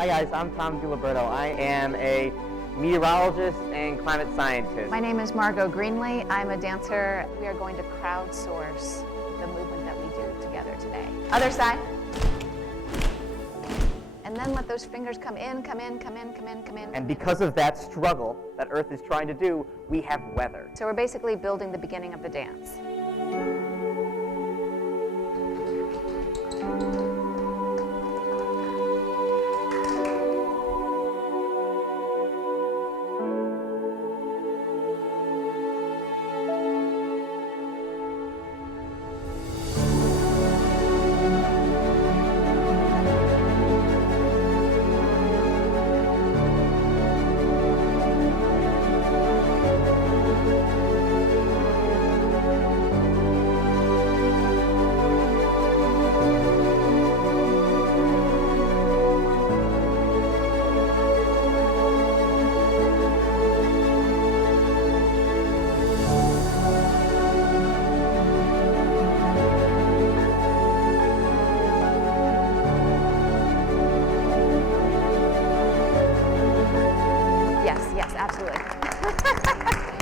Hi guys, I'm Tom DiLiberto. I am a meteorologist and climate scientist. My name is Margot Greenlee. I'm a dancer. We are going to crowdsource the movement that we do together today. Other side. And then let those fingers come in, come in, come in, come in, come in. And because of that struggle that Earth is trying to do, we have weather. So we're basically building the beginning of the dance. Yes, absolutely.